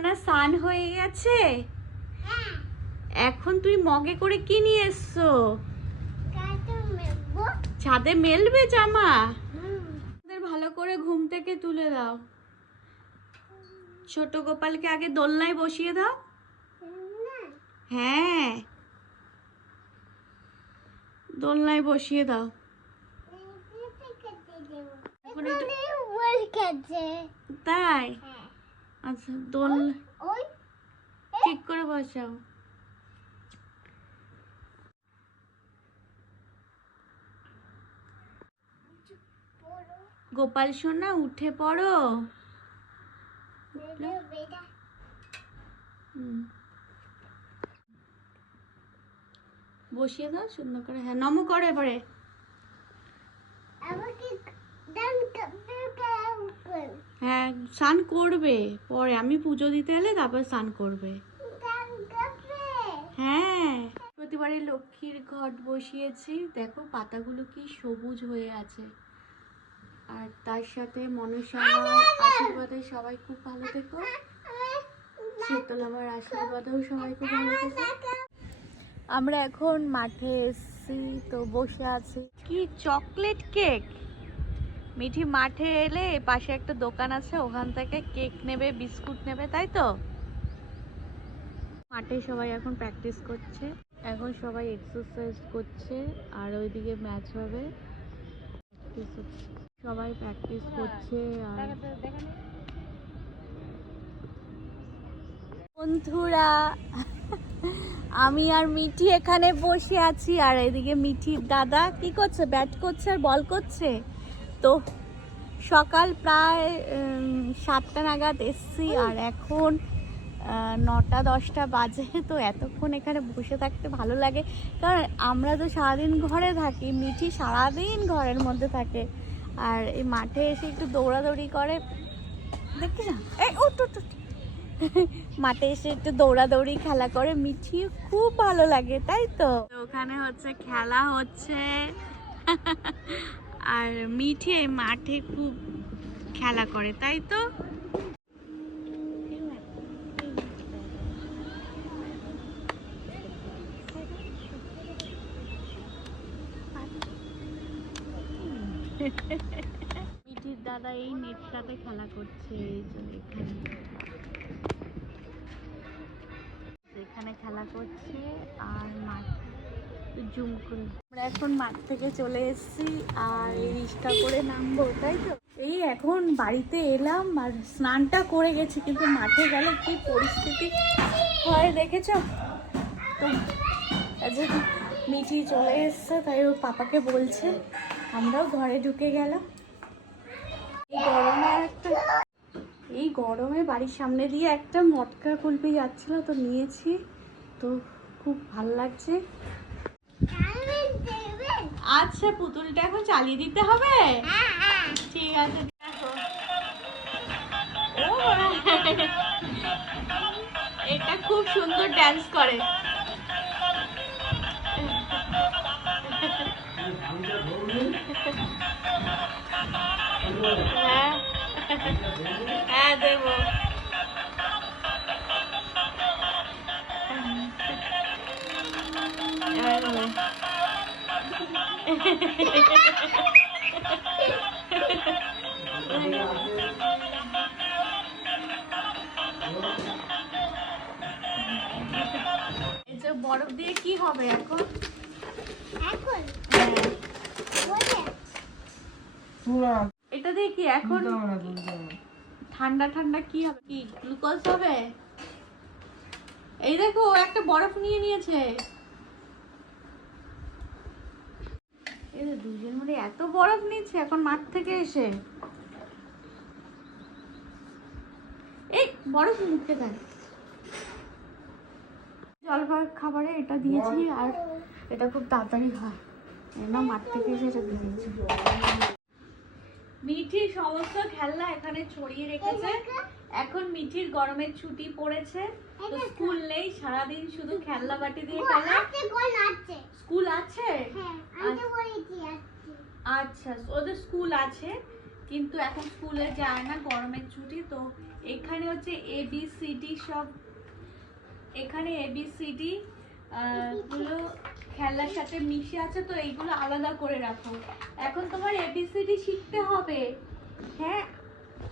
সোনা স্নান হয়ে গেছে? এখন তুই মগে করে কি নিয়ে এসছো? ছাদে মেলবে জামা? ভালো করে ঘুম থেকে তুলে দাও। ছোট গোপালকে আগে দোলনায় বসিয়ে দাও। হ্যাঁ, দোলনায় বসিয়ে দাও। তাই? আচ্ছা, ঠিক করে বসাও। গোপাল সোনা উঠে পড়ো। বসিয়ে দাও সুন্দর করে। হ্যাঁ, নমো করো এবারে। হ্যাঁ, স্নান করবে পরে, আমি পুজো দিতে এলে তারপর স্নান করবে। হ্যাঁ, প্রতিবারে লক্ষ্মীর ঘট বসিয়েছি। দেখো পাতাগুলো কি সবুজ হয়ে আছে। আর তার সাথে মনসা আশীর্বাদে সবাই খুব ভালো থেকো। শীতল আমার আশীর্বাদেও সবাই খুব ভালো থেকো। আমরা এখন মাঠে এসেছি, তো বসে আছি। কি চকলেট কেক? মিঠি মাঠে এলে পাশে একটা দোকান আছে, ওখান থেকে কেক নেবে, বিস্কুট নেবে, তাই তো? মাঠে সবাই এখন প্র্যাকটিস করছে, এখন সবাই এক্সারসাইজ করছে, আর ওইদিকে ম্যাচ হবে। সবাই প্র্যাকটিস করছে। আর বন্ধুরা, আমি আর মিঠি এখানে বসে আছি, আর এদিকে মিঠির দাদা কি করছে? ব্যাট করছে আর বল করছে। তো সকাল প্রায় 7টা নাগাদ এসছি, আর এখন 9টা-10টা বাজে। তো এতক্ষণ এখানে বসে থাকতে ভালো লাগে, কারণ আমরা তো সারাদিন ঘরে থাকি, মিঠি সারাদিন ঘরের মধ্যে থাকে। আর এই মাঠে এসে একটু দৌড়াদৌড়ি করে, দেখি না? এই মাঠে এসে একটু দৌড়াদৌড়ি খেলা করে, মিঠি খুব ভালো লাগে, তাই তো? ওখানে হচ্ছে খেলা হচ্ছে, আর মিঠি মাঠে খুব খেলা করে, তাই তো? মিঠির দাদা এই নেটটাতে খেলা করছে, এখানে খেলা করছে। আর মাঠ জুম করে আমরা এখন মাঠ থেকে চলে এসেছি, আর এই রিক্সা করে নামবো, তাই তো? এই এখন বাড়িতে এলাম, আর স্নানটা করে গেছি, কিন্তু মাঠে গেলে কি পরিস্থিতি হয় দেখেছো তো। মিঠি চলে এসছে, তাই ওর পাপাকে বলছে, আমরাও ঘরে ঢুকে গেলাম। এই গরমে বাড়ির সামনে দিয়ে একটা মটকা কুলফি যাচ্ছিল, তো নিয়েছি, তো খুব ভালো লাগছে। আচ্ছা, পুতুলটা এখন চালিয়ে দিতে হবে? ঠিক আছে, দেখো। এটা খুব সুন্দর ডান্স করে। হ্যাঁ হ্যাঁ, দেবো। বরফ দিয়ে কি হবে এখন? এটা দিয়ে কি এখন ঠান্ডা ঠান্ডা কি হবে? কি গ্লুকোজ হবে? এই দেখো, একটা বরফ নিয়ে নিয়েছে। দুজন মিলে এত বরফ নিচ্ছে এখন মাঠ থেকে এসে। এই বরফ মুখে দেয়। জল খাবারে এটা দিয়েছি, আর এটা খুব তাড়াতাড়ি হয় না, মাঠ থেকে এসে এটা দিয়েছি। মিঠির সমস্ত খেলনা এখানে ছড়িয়ে রেখেছে। এখন মিঠির গরমের ছুটি পড়েছে, তো স্কুল নেই, সারাদিন শুধু খেলনা বাটি দিয়ে খেলা। স্কুল আছে? আচ্ছা, ওদের স্কুল আছে, কিন্তু এখন স্কুলে যায় না, গরমের ছুটি। তো এখানে হচ্ছে ABCD সব, এখানে ABCD গুলো খেলার সাথে মিশে আছে, তো এইগুলো আলাদা করে রাখো। এখন তোমার ABCD শিখতে হবে। হ্যাঁ,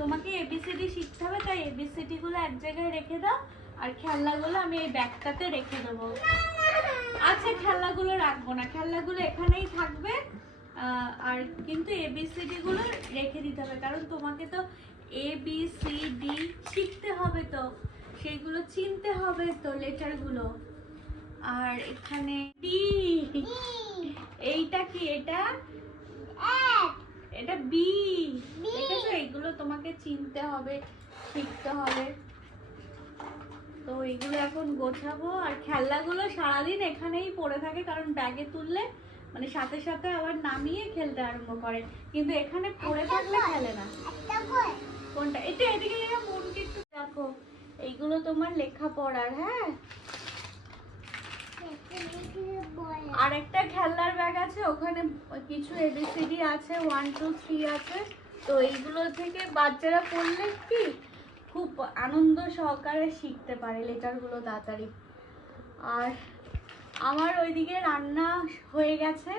তোমাকে ABCD শিখতে হবে, তাই ABCD গুলো এক জায়গায় রেখে দাও, আর খেলনাগুলো আমি এই ব্যাগটাতে রেখে দেবো। আচ্ছা, খেলনাগুলো রাখবো না, খেলনাগুলো এখানেই থাকবে। আর কিন্তু ABCD গুলো রেখে দিতে হবে, কারণ তোমাকে তো ABCD শিখতে হবে, তো সেইগুলো চিনতে হবে তো, লেটারগুলো। আর এখানে টি, এইটা কি? এটা বি। দেখেছো, এইগুলো তোমাকে চিনতে হবে, শিখতে হবে। তো এইগুলো এখন গোছাবো। আর খেলনাগুলো সারাদিন এখানেই পড়ে থাকে, কারণ ব্যাগে তুললে মানে সাথে সাথে আবার নামিয়ে খেলতে আরম্ভ করে, কিন্তু এখানে পড়ে থাকলে খেলে না। কোনটা? এটা, এদিকে মনকে একটু দেখো। এইগুলো তোমার লেখাপড়ার। হ্যাঁ, আর একটা খেলনার ব্যাগ আছে, ওখানে কিছু ABCD আছে, 1 2 3 আছে। তো এইগুলো থেকে বাচ্চারা পড়লে কি খুব আনন্দ সহকারে শিখতে পারে লেটারগুলো তাড়াতাড়ি। আর আমার ওইদিকে রান্না হয়ে গেছে,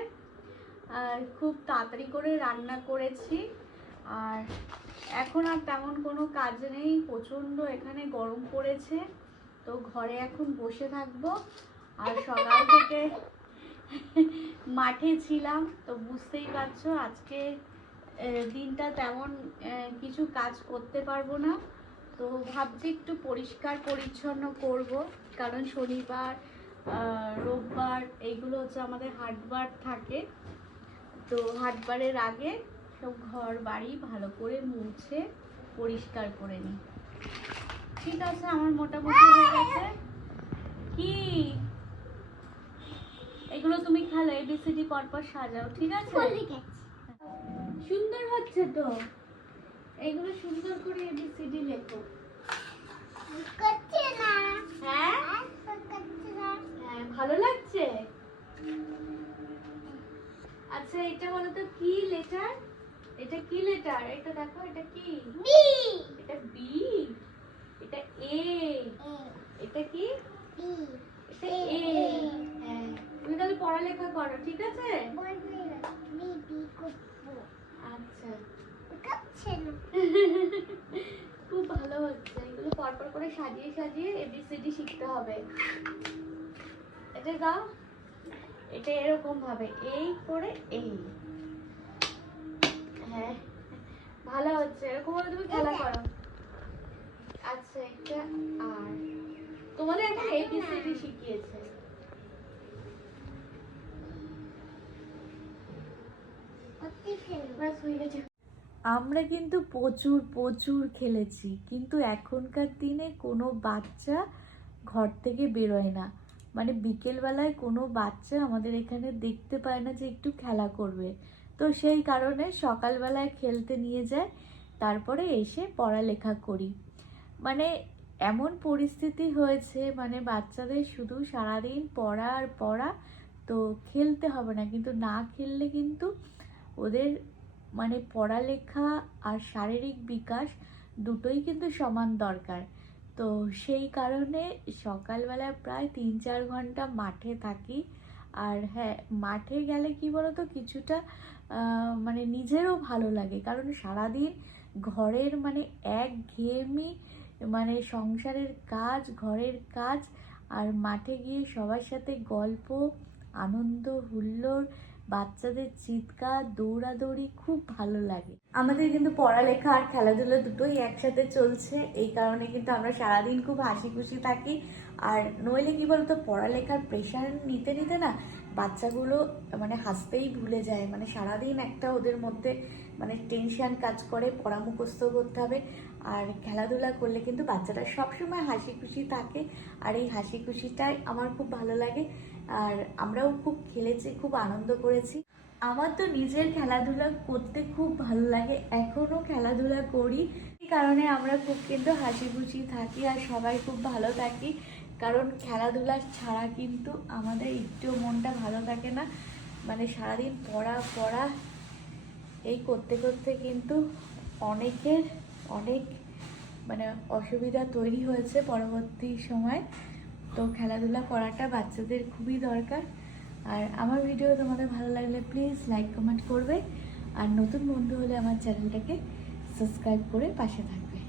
আর খুব তাড়াতাড়ি করে রান্না করেছি। আর এখন আর তেমন কোনো কাজ নেই, প্রচণ্ড এখানে গরম পড়েছে, তো ঘরে এখন বসে থাকবো। আর সকাল থেকে মাঠে ছিলাম, তো বুঝতেই পারছো আজকে দিনটা তেমন কিছু কাজ করতে পারবো না। তো ভাবছি একটু পরিষ্কার পরিচ্ছন্ন করব, কারণ শনিবার রোববার এইগুলো হচ্ছে আমাদের হাটবার থাকে। তো হাটবারের আগে সব ঘর বাড়ি ভালো করে মুছে পরিষ্কার করে নিই। ঠিক আছে, আমার মোটামুটি হয়ে গেছে। কি এগুলো তুমি খেলো, ABCD পরপর সাজাও, ঠিক আছে? সুন্দর হচ্ছে তো, এগুলো সুন্দর করে ABCD লেখো। হ্যাঁ, ভালো লাগছে। আচ্ছা, এটা বলো তো কি লেটার? এটা কি লেটার? এটা দেখো, এটা কি? এটা বি। এটা এ। এটা কি? এটা এ। হ্যাঁ, তুমি তাহলে পড়ালেখা করো, ঠিক আছে? আচ্ছা, খুব ভালো হচ্ছে। এগুলো পরপর করে সাজিয়ে সাজিয়ে ABCD শিখতে হবে। এটা দাও, এটা এরকম ভাবে এই করে এই। হ্যাঁ, ভালো হচ্ছে, এরকম ভাবে তুমি খেলা করো। আচ্ছা, এটা আর তোমাদের এখন ABCD শিখিয়েছে। আমরা কিন্তু প্রচুর প্রচুর খেলেছি, কিন্তু এখনকার দিনে কোনো বাচ্চা ঘর থেকে বেরোয় না। মানে বিকেলবেলায় কোনো বাচ্চা আমাদের এখানে দেখতে পায় না যে একটু খেলা করবে। তো সেই কারণে সকালবেলায় খেলতে নিয়ে যায়, তারপরে এসে পড়ালেখা করি। মানে এমন পরিস্থিতি হয়েছে, মানে বাচ্চাদের শুধু সারাদিন পড়া আর পড়া, তো খেলতে হবে না। কিন্তু না খেললে কিন্তু ওদের মানে পড়ালেখা আর শারীরিক বিকাশ দুটোই কিন্তু সমান দরকার। তো সেই কারণে সকালবেলা প্রায় 3-4 ঘন্টা মাঠে থাকি। আর হ্যাঁ, মাঠে গেলে কি বলতো, কিছুটা মানে নিজেরও ভালো লাগে, কারণ সারাদিন ঘরের মানে একঘেয়েমি, মানে সংসারের কাজ, ঘরের কাজ, আর মাঠে গিয়ে সবার সাথে গল্প, আনন্দ, হুল্লোড়, বাচ্চাদের চিৎকার, দৌড়াদৌড়ি খুব ভালো লাগে। আমাদের কিন্তু পড়ালেখা আর খেলাধুলো দুটোই একসাথে চলছে, এই কারণে কিন্তু আমরা সারাদিন খুব হাসি খুশি থাকি। আর নইলে কি বলতো, পড়ালেখার প্রেশার নিতে নিতে না বাচ্চাগুলো মানে হাসতেই ভুলে যায়। মানে সারাদিন একটা ওদের মধ্যে মানে টেনশন কাজ করে, পড়া মুখস্থ করতে হবে। আর খেলাধুলা করলে কিন্তু বাচ্চারা সবসময় হাসি খুশি থাকে, আর এই হাসি খুশিটাই আমার খুব ভালো লাগে। আর আমরাও খুব খেলেছি, খুব আনন্দ করেছি। আমার তো নিজের খেলাধুলা করতে খুব ভালো লাগে, এখনও খেলাধুলা করি। এই কারণে আমরা খুব কিন্তু হাসি খুশি থাকি আর সবাই খুব ভালো থাকি, কারণ খেলাধুলা ছাড়া কিন্তু আমাদের একটু মনটা ভালো থাকে না। মানে সারাদিন পড়া পড়া এই করতে করতে কিন্তু অনেকের অনেক মানে অসুবিধা তৈরি হয়েছে পরবর্তী সময়। তো খেলাধুলা করাটা বাচ্চাদের খুবই দরকার। আর আমার ভিডিও তোমাদের ভালো লাগলে প্লিজ লাইক কমেন্ট করবে, আর নতুন বন্ধু হলে আমার চ্যানেলটাকে সাবস্ক্রাইব করে পাশে থাকবে।